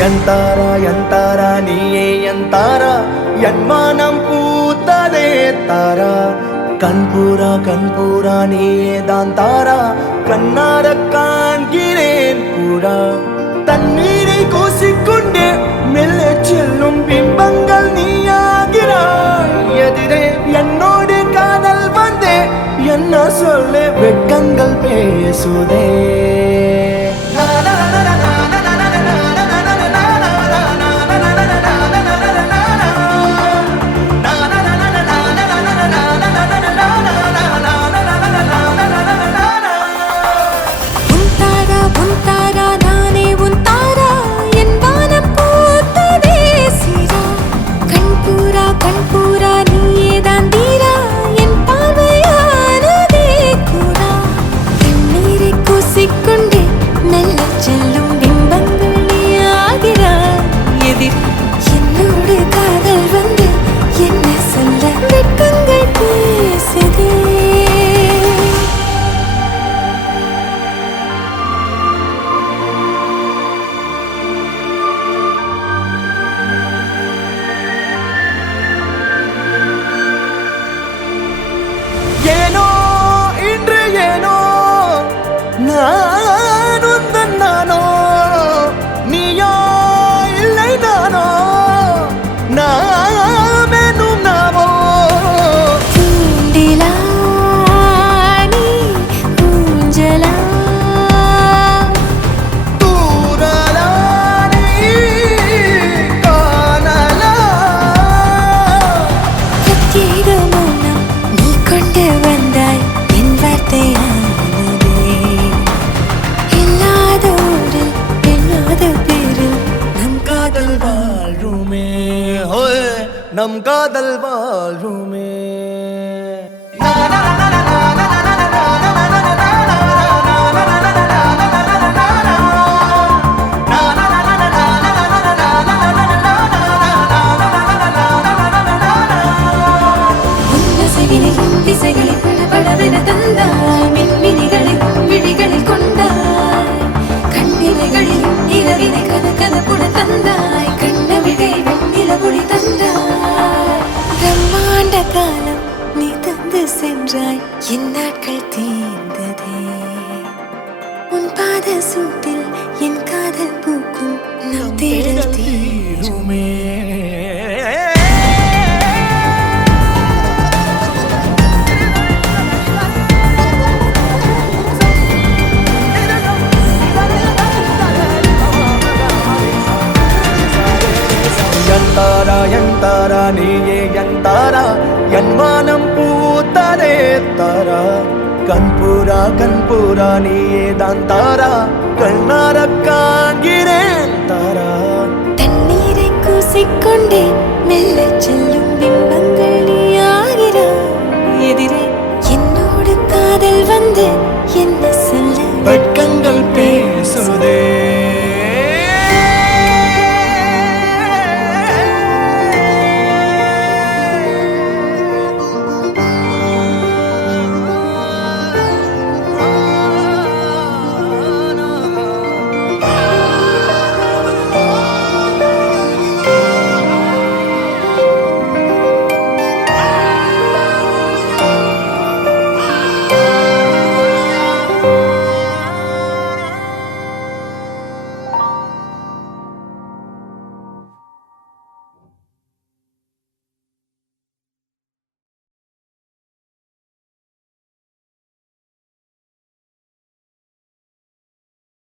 ಎಂತಾರ ನೀಯೇ ಎಂತಾರ ಎನ್ಮಾನಂ பூத்ததே தாரா கண்பூரா நீயே தான் தாரா கண்ணார காண்கிறேன் பூரா தண்ணீரை கூசிக்கொண்டே மெல்ல செல்லும் பிம்பங்கள் நீயாகிறாய் எதிரே என்னோடு காதல் வந்தே என்ன சொல்ல வெட்கங்கள் பேசுதே நம் காதல் வாழுமே திசைகளை படபடவென தந்தாய் மின்மினிகளில் விழிகளில் கொண்டாய் கண்ணிலைகளில் இரவினை கதகதப்புட தந்தாய் கண்ணவிழை வெண்ணில ஒளி தந்தாய் பிரம்மாண்ட காலம் நீ தந்து சென்றாய் என் நாட்கள் தீர்ந்ததே உன் பாத சூட்டில் என் காதல் பூக்கும் நம் தேடல் தீருமே ಎಂತಾರ ನೀಯೇ ಎಂತಾರ ಎನ್ಮಾನಂ பூத்ததே தாரா கண்பூரா நீயே தான் தாரா கண்ணார காண்கிறேன் தாரா தண்ணீரை கூசிக்கொண்டே மெல்ல